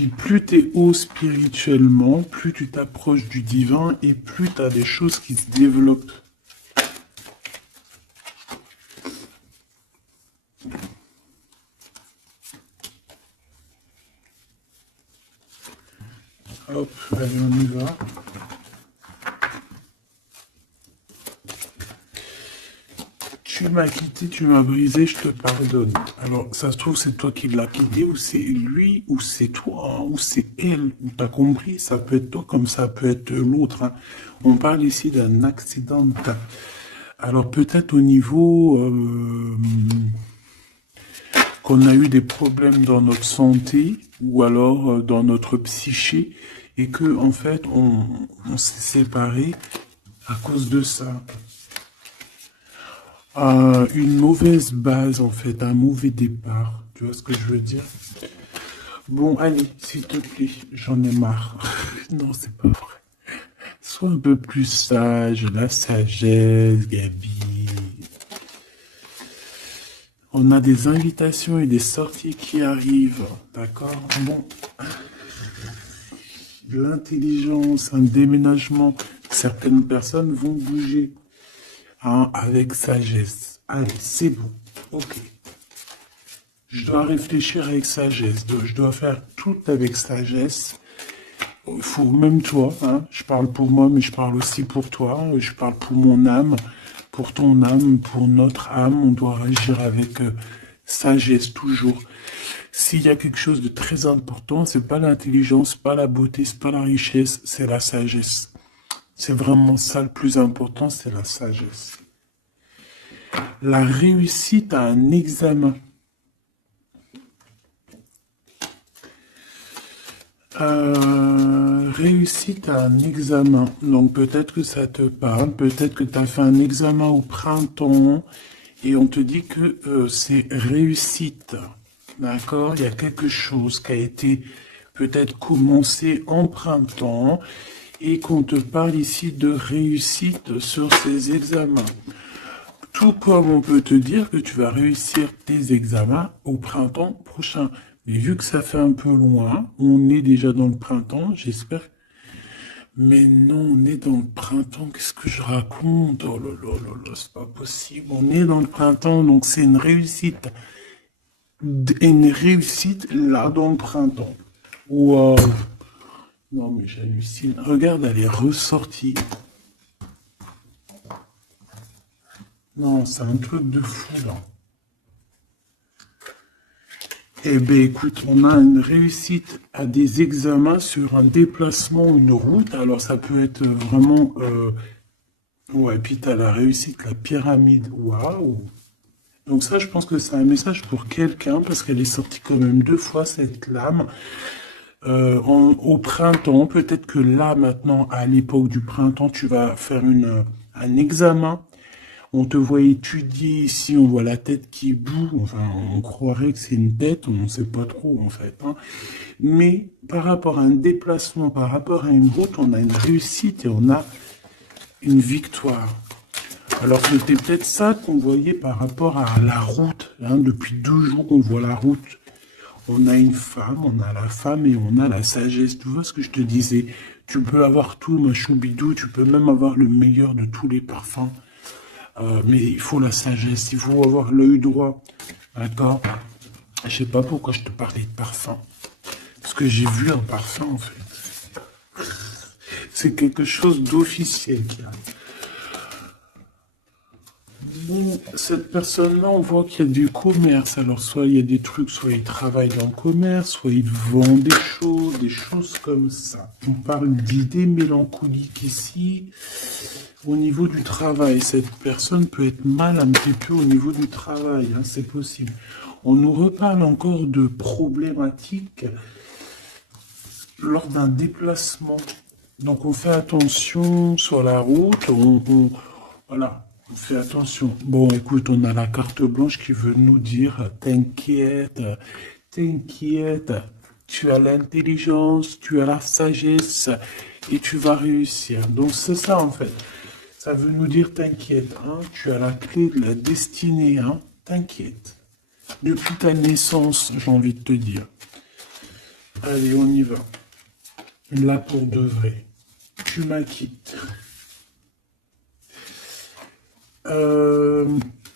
Puis plus tu es haut spirituellement, plus tu t'approches du divin et plus tu as des choses qui se développent. Hop, allez, on y va. Tu m'as quitté, tu m'as brisé, je te pardonne. Alors, ça se trouve, c'est toi qui l'as quitté, ou c'est lui, ou c'est toi, hein, ou c'est elle. T'as compris? Ça peut être toi comme ça peut être l'autre. Hein. On parle ici d'un accident. Alors, peut-être au niveau qu'on a eu des problèmes dans notre santé, ou alors dans notre psyché, et que, en fait, on s'est séparés à cause de ça. Une mauvaise base, en fait, un mauvais départ. Tu vois ce que je veux dire? Bon, allez, s'il te plaît, j'en ai marre. Non, c'est pas vrai. Sois un peu plus sage, la sagesse, Gabi. On a des invitations et des sorties qui arrivent, d'accord? Bon, l'intelligence, un déménagement, certaines personnes vont bouger. Hein, avec sagesse. Allez, c'est bon. Ok. Je dois réfléchir avec sagesse. Je dois faire tout avec sagesse. Il faut, même toi, hein, je parle pour moi, mais je parle aussi pour toi. Je parle pour mon âme, pour ton âme, pour notre âme. On doit agir avec sagesse toujours. S'il y a quelque chose de très important, c'est pas l'intelligence, pas la beauté, c'est pas la richesse, c'est la sagesse. C'est vraiment ça le plus important, c'est la sagesse. La réussite à un examen. Réussite à un examen. Donc peut-être que ça te parle, peut-être que tu as fait un examen au printemps et on te dit que c'est réussite. D'accord? Il y a quelque chose qui a été peut-être commencé en printemps et qu'on te parle ici de réussite sur ces examens. Tout comme on peut te dire que tu vas réussir tes examens au printemps prochain. Mais vu que ça fait un peu loin, on est déjà dans le printemps, j'espère. Mais non, on est dans le printemps, qu'est-ce que je raconte? Oh là là là là, c'est pas possible. On est dans le printemps, donc c'est une réussite. Une réussite là dans le printemps. Waouh! Non mais j'hallucine. Regarde, elle est ressortie. Non, c'est un truc de fou là. Eh bien écoute, on a une réussite à des examens sur un déplacement, une route. Alors ça peut être vraiment... Ouais, puis tu as la réussite, la pyramide. Waouh! Donc ça, je pense que c'est un message pour quelqu'un parce qu'elle est sortie quand même 2 fois cette lame. Au printemps, peut-être que là, maintenant, à l'époque du printemps, tu vas faire un examen. On te voit étudier ici, on voit la tête qui boue. Enfin, on croirait que c'est une tête, on ne sait pas trop en fait. Hein. Mais par rapport à un déplacement, par rapport à une route, on a une réussite et on a une victoire. Alors c'était peut-être ça qu'on voyait par rapport à la route. Hein. Depuis 2 jours, on voit la route. On a une femme, on a la femme et on a la sagesse. Tu vois ce que je te disais? Tu peux avoir tout, ma choubidou, tu peux même avoir le meilleur de tous les parfums. Mais il faut la sagesse, il faut avoir l'œil droit. D'accord? Je sais pas pourquoi je te parlais de parfum. Parce que j'ai vu un parfum en fait. C'est quelque chose d'officiel qui arrive. Bon, cette personne-là, on voit qu'il y a du commerce. Alors, soit il y a des trucs, soit il travaille dans le commerce, soit il vend des choses comme ça. On parle d'idées mélancoliques ici. Au niveau du travail, cette personne peut être mal un petit peu au niveau du travail, hein, c'est possible. On nous reparle encore de problématiques lors d'un déplacement. Donc, on fait attention sur la route, voilà. On fait attention. Bon, écoute, on a la carte blanche qui veut nous dire, t'inquiète, t'inquiète, tu as l'intelligence, tu as la sagesse et tu vas réussir. Donc c'est ça en fait. Ça veut nous dire, t'inquiète, hein, tu as la clé de la destinée, hein, t'inquiète. Depuis ta naissance, j'ai envie de te dire. Allez, on y va. Là pour de vrai. Tu m'acquittes.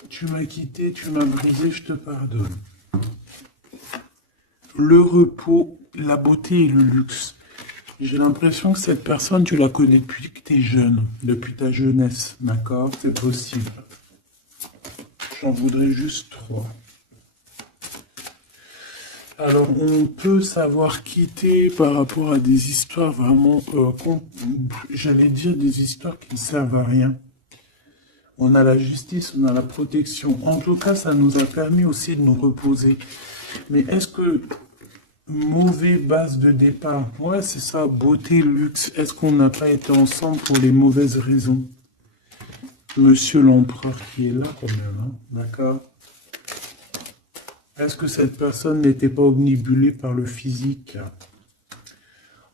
Tu m'as quitté, tu m'as brisé, je te pardonne. Le repos, la beauté et le luxe. J'ai l'impression que cette personne, tu la connais depuis que tu es jeune, depuis ta jeunesse, d'accord? C'est possible. J'en voudrais juste 3. Alors, on peut savoir quitter par rapport à des histoires vraiment, j'allais dire des histoires qui ne servent à rien. On a la justice, on a la protection. En tout cas, ça nous a permis aussi de nous reposer. Mais est-ce que mauvaise base de départ, ouais, c'est ça, beauté, luxe, est-ce qu'on n'a pas été ensemble pour les mauvaises raisons? Monsieur l'empereur qui est là quand même, hein, d'accord? Est-ce que cette personne n'était pas omnibulée par le physique?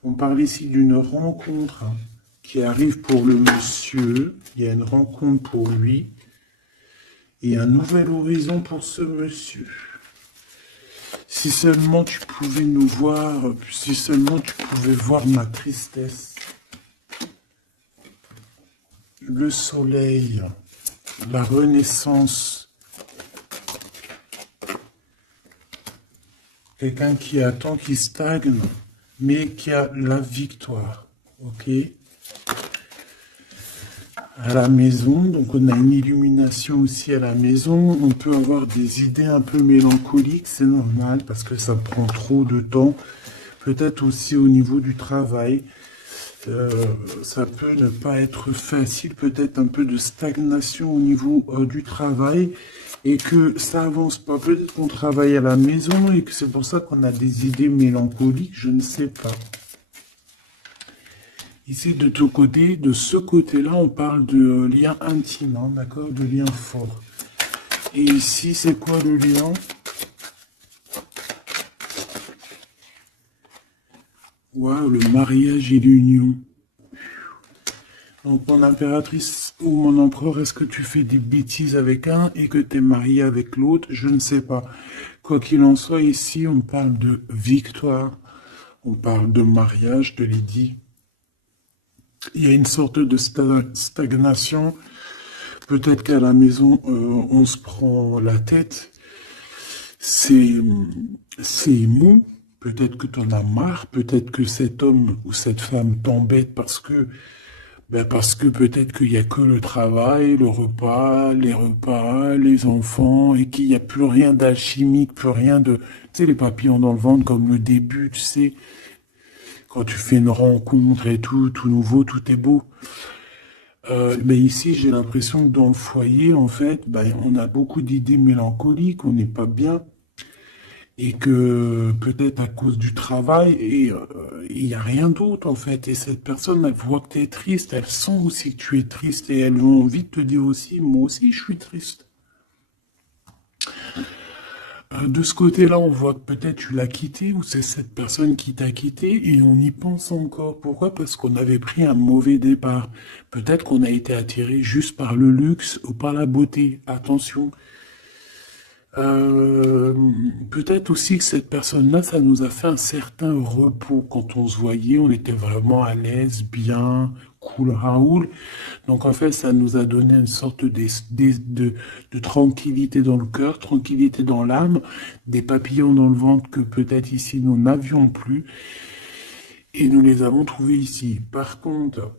On parle ici d'une rencontre qui arrive pour le monsieur. Il y a une rencontre pour lui. Et un nouvel horizon pour ce monsieur. Si seulement tu pouvais nous voir, si seulement tu pouvais voir ma tristesse. Le soleil, la renaissance. Quelqu'un qui attend, qui stagne, mais qui a la victoire. Ok? À la maison, donc on a une illumination aussi à la maison. On peut avoir des idées un peu mélancoliques, c'est normal parce que ça prend trop de temps. Peut-être aussi au niveau du travail. Ça peut ne pas être facile, peut-être un peu de stagnation au niveau du travail et que ça avance pas. Peut-être qu'on travaille à la maison et que c'est pour ça qu'on a des idées mélancoliques, je ne sais pas. Ici, de ton côté, de ce côté-là, on parle de lien intime, hein, d'accord, de lien fort. Et ici, c'est quoi le lien? Waouh, le mariage et l'union. Donc, mon impératrice ou mon empereur, est-ce que tu fais des bêtises avec un et que tu es marié avec l'autre? Je ne sais pas. Quoi qu'il en soit, ici, on parle de victoire. On parle de mariage, je te l'ai dit. Il y a une sorte de stagnation. Peut-être qu'à la maison, on se prend la tête. C'est mou. Peut-être que tu en as marre. Peut-être que cet homme ou cette femme t'embête parce que peut-être qu'il n'y a que le travail, le repas, les enfants, et qu'il n'y a plus rien d'alchimique, plus rien de... Tu sais, les papillons dans le ventre, comme le début, tu sais, quand tu fais une rencontre et tout nouveau, tout est beau. Mais ici, j'ai l'impression que dans le foyer, en fait, on a beaucoup d'idées mélancoliques, on n'est pas bien, et que peut-être à cause du travail, et il n'y a rien d'autre, en fait. Et cette personne, elle voit que tu es triste, elle sent aussi que tu es triste, et elle a envie de te dire aussi, moi aussi, je suis triste. De ce côté-là, on voit que peut-être tu l'as quitté ou c'est cette personne qui t'a quitté et on y pense encore. Pourquoi? Parce qu'on avait pris un mauvais départ. Peut-être qu'on a été attiré juste par le luxe ou par la beauté. Attention. Euh, Peut-être aussi que cette personne-là, ça nous a fait un certain repos. Quand on se voyait, on était vraiment à l'aise, bien, cool, Raoul. Donc en fait, ça nous a donné une sorte de tranquillité dans le cœur, tranquillité dans l'âme, des papillons dans le ventre que peut-être ici nous n'avions plus. Et nous les avons trouvés ici. Par contre,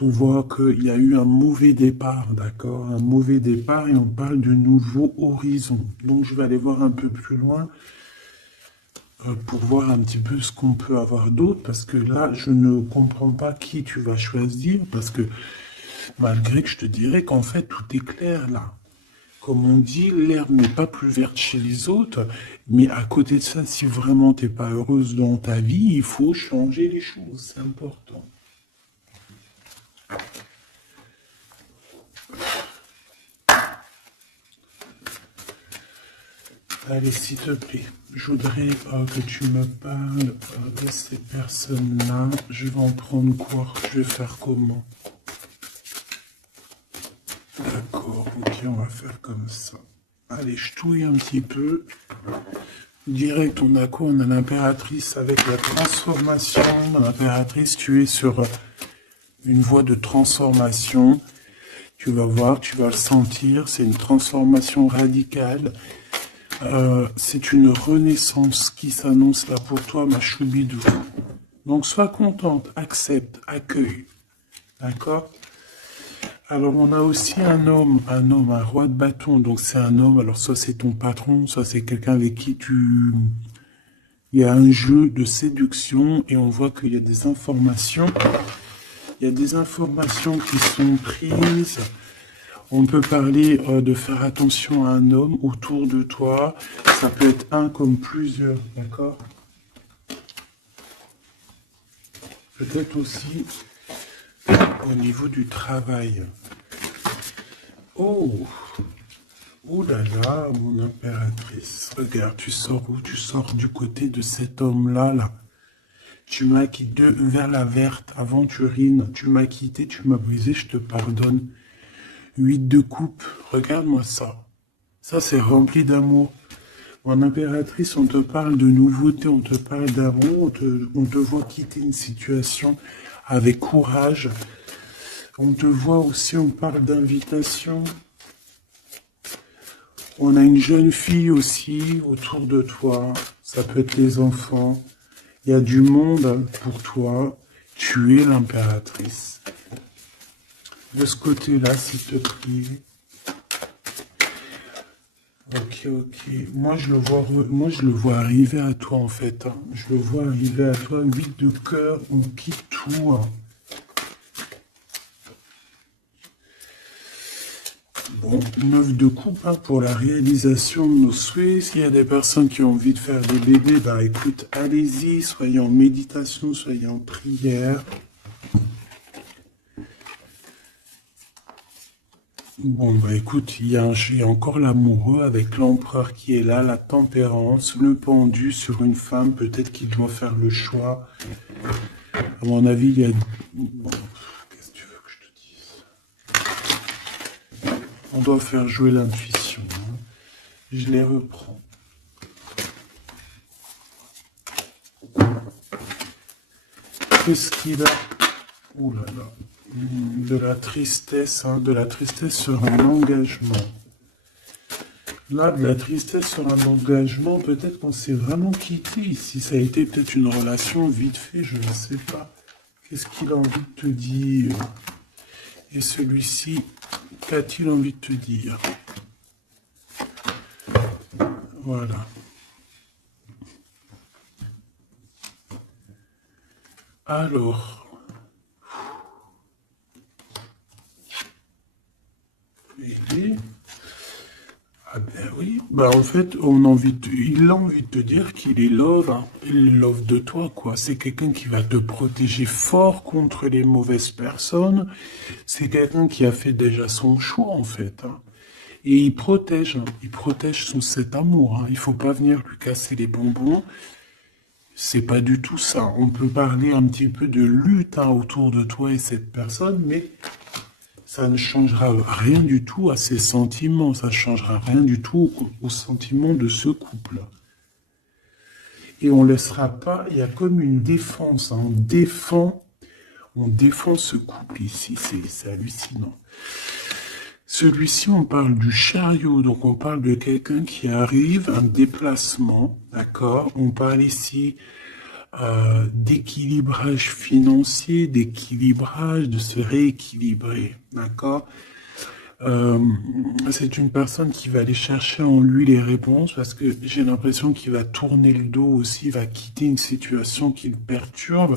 on voit qu'il y a eu un mauvais départ, d'accord? Un mauvais départ et on parle de nouveau horizon. Donc je vais aller voir un peu plus loin pour voir un petit peu ce qu'on peut avoir d'autre, parce que là, je ne comprends pas qui tu vas choisir, parce que malgré que je te dirais qu'en fait, tout est clair là. Comme on dit, l'herbe n'est pas plus verte chez les autres, mais à côté de ça, si vraiment t'es pas heureuse dans ta vie, il faut changer les choses, c'est important. Allez, s'il te plaît, je voudrais que tu me parles de ces personnes-là. Je vais en prendre quoi? Je vais faire comment? D'accord, ok, on va faire comme ça. Allez, je touille un petit peu. Direct, on a quoi? On a l'impératrice avec la transformation. L'impératrice, tu es sur une voie de transformation. Tu vas voir, tu vas le sentir. C'est une transformation radicale. C'est une renaissance qui s'annonce là pour toi, ma choubidou. Donc, sois contente, accepte, accueille. D'accord? Alors, on a aussi un roi de bâton. Donc, c'est un homme. Alors, soit c'est ton patron, soit c'est quelqu'un avec qui il y a un jeu de séduction et on voit qu'il y a des informations. Il y a des informations qui sont prises. On peut parler de faire attention à un homme autour de toi. Ça peut être un comme plusieurs, d'accord? Peut-être aussi au niveau du travail. Oh, oh là là, mon impératrice. Regarde, tu sors où? Tu sors du côté de cet homme-là, là. Tu m'as quitté vers la verte, aventurine. Tu m'as quitté, tu m'as brisé, je te pardonne. 8 de coupe, regarde-moi ça. Ça, c'est rempli d'amour. En impératrice, on te parle de nouveauté, on te parle d'amour, on te voit quitter une situation avec courage. On te voit aussi, on parle d'invitation. On a une jeune fille aussi autour de toi. Ça peut être les enfants. Il y a du monde pour toi. Tu es l'impératrice. De ce côté-là, s'il te plaît. Ok, ok. Moi, je le vois arriver à toi, en fait. Hein. Je le vois arriver à toi. 8 de cœur, on quitte tout. Hein. Bon, 9 de coupe hein, pour la réalisation de nos souhaits. S'il y a des personnes qui ont envie de faire des bébés, bah écoute, allez-y, soyez en méditation, soyez en prière. Bon, bah écoute, il y a encore l'amoureux avec l'empereur qui est là, la tempérance, le pendu sur une femme, peut-être qu'il doit faire le choix. À mon avis, il y a... Bon, qu'est-ce que tu veux que je te dise? On doit faire jouer l'intuition. Hein. Je les reprends. Qu'est-ce qu'il a? Ouh là là. De la tristesse, hein, de la tristesse sur un engagement. Là, de la tristesse sur un engagement, peut-être qu'on s'est vraiment quitté ici. Ça a été peut-être une relation vite fait, je ne sais pas. Qu'est-ce qu'il a envie de te dire? Et celui-ci, qu'a-t-il envie de te dire? Voilà. Alors... Ah ben oui, bah en fait, il a envie de te dire qu'il est love, hein. Il est love de toi, quoi. C'est quelqu'un qui va te protéger fort contre les mauvaises personnes. C'est quelqu'un qui a fait déjà son choix, en fait. Hein. Et il protège cet amour. Hein. Il faut pas venir lui casser les bonbons. C'est pas du tout ça. On peut parler un petit peu de lutte hein, autour de toi et cette personne, mais ça ne changera rien du tout à ses sentiments, ça ne changera rien du tout aux sentiments de ce couple. Et on ne laissera pas, il y a comme une défense, hein, on défend ce couple ici, c'est hallucinant. Celui-ci, on parle du chariot, donc on parle de quelqu'un qui arrive, un déplacement, d'accord? On parle ici d'équilibrage financier, d'équilibrage, de se rééquilibrer, d'accord? C'est une personne qui va aller chercher en lui les réponses parce que j'ai l'impression qu'il va tourner le dos aussi, va quitter une situation qui le perturbe.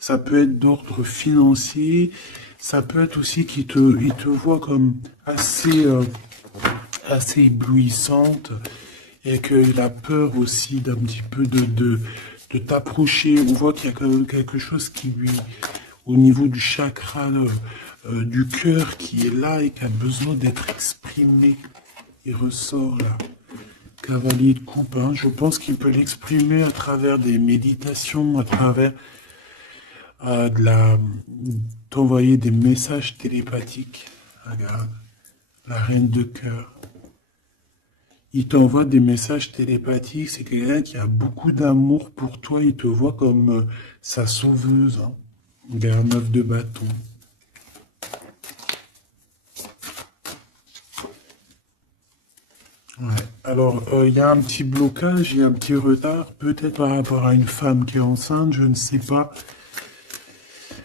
Ça peut être d'ordre financier, ça peut être aussi qu'il il te voit comme assez éblouissante et qu'il a peur aussi d'un petit peu de t'approcher. On voit qu'il y a quand même quelque chose qui lui, au niveau du chakra du cœur qui est là et qui a besoin d'être exprimé. Il ressort là. Cavalier de coupe, hein. Je pense qu'il peut l'exprimer à travers des méditations, à travers d'envoyer des messages télépathiques. Regarde, la reine de cœur. Il t'envoie des messages télépathiques. C'est quelqu'un qui a beaucoup d'amour pour toi. Il te voit comme sa sauveuse. Hein. Il est un 9 de bâton. Ouais. Alors, il y a un petit blocage, il y a un petit retard, peut-être par rapport à une femme qui est enceinte, je ne sais pas.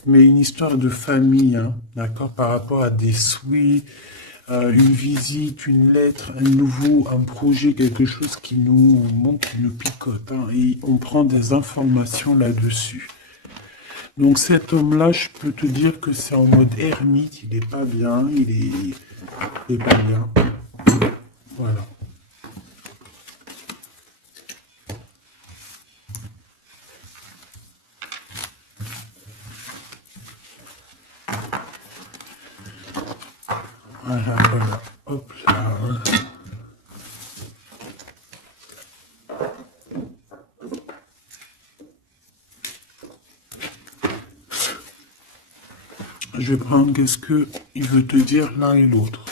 Mais une histoire de famille, hein, d'accord, par rapport à des souhaits, une visite, une lettre, un nouveau, un projet, quelque chose qui nous montre, qui nous picote, hein, et on prend des informations là-dessus. Donc cet homme-là, je peux te dire que c'est en mode ermite, il est pas bien, il est pas bien. Voilà. Voilà, voilà. Hop là. Je vais prendre qu'est-ce que il veut te dire l'un et l'autre.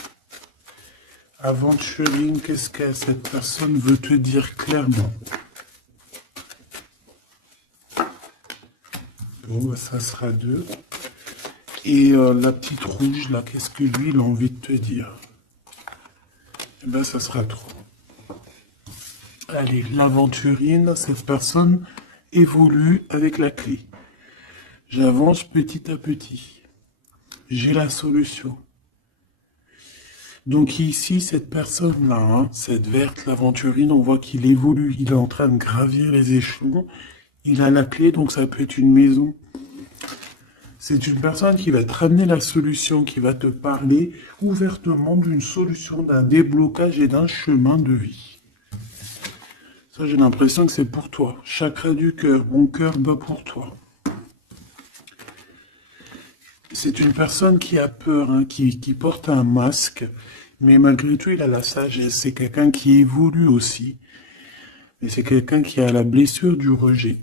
Aventuring, qu'est-ce que cette personne veut te dire clairement? Bon, bah, ça sera 2. Et la petite rouge, là, qu'est-ce que lui, il a envie de te dire? Eh ben, ça sera 3. Allez, l'aventurine, cette personne évolue avec la clé. J'avance petit à petit. J'ai la solution. Donc ici, cette personne-là, hein, cette verte, l'aventurine, on voit qu'il évolue. Il est en train de gravir les échelons. Il a la clé, donc ça peut être une maison. C'est une personne qui va te ramener la solution, qui va te parler ouvertement d'une solution, d'un déblocage et d'un chemin de vie. Ça, j'ai l'impression que c'est pour toi. Chakra du cœur, mon cœur bat pour toi. C'est une personne qui a peur, hein, qui porte un masque, mais malgré tout, il a la sagesse. C'est quelqu'un qui évolue aussi. Et c'est quelqu'un qui a la blessure du rejet.